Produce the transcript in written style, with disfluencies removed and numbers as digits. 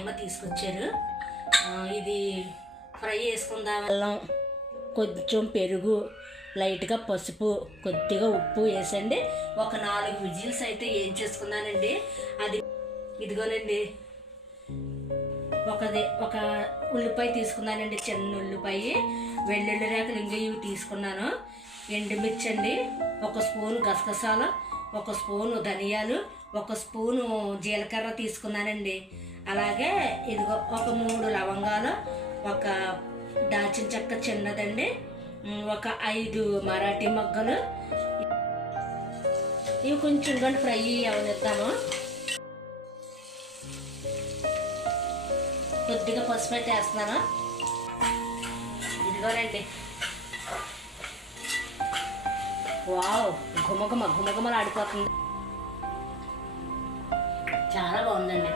ఆయమ్మ తీసుకొచ్చారు. ఇది ఫ్రై చేసుకుందాం. అల్లం, కొంచెం పెరుగు, లైట్గా పసుపు, కొద్దిగా ఉప్పు వేసండి ఒక 4 విజిల్స్ అయితే ఏం చేసుకున్నానండి. అది ఇదిగోనండి ఒక ఉల్లిపాయ తీసుకున్నానండి, చిన్న ఉల్లిపాయ, వెల్లుల్లి రేకలు ఇంకా ఇవి తీసుకున్నాను, ఎండుమిర్చి అండి, 1 స్పూను గసగసాలు, 1 స్పూను ధనియాలు, 1 స్పూను జీలకర్ర తీసుకున్నానండి. అలాగే ఇదిగో ఒక 3 లవంగాలు, ఒక దాల్చిన చెక్క చిన్నదండి, ఒక 5 మరాఠీ మొగ్గలు. ఇవి కొంచెం కూడా ఫ్రై అవనిద్దాము. కొద్దిగా పసుపు అయితే వేస్తున్నాను. ఇదిగోనండి, వావ్, ఘుమఘుమలు ఆడిపోతుంది, చాలా బాగుందండి.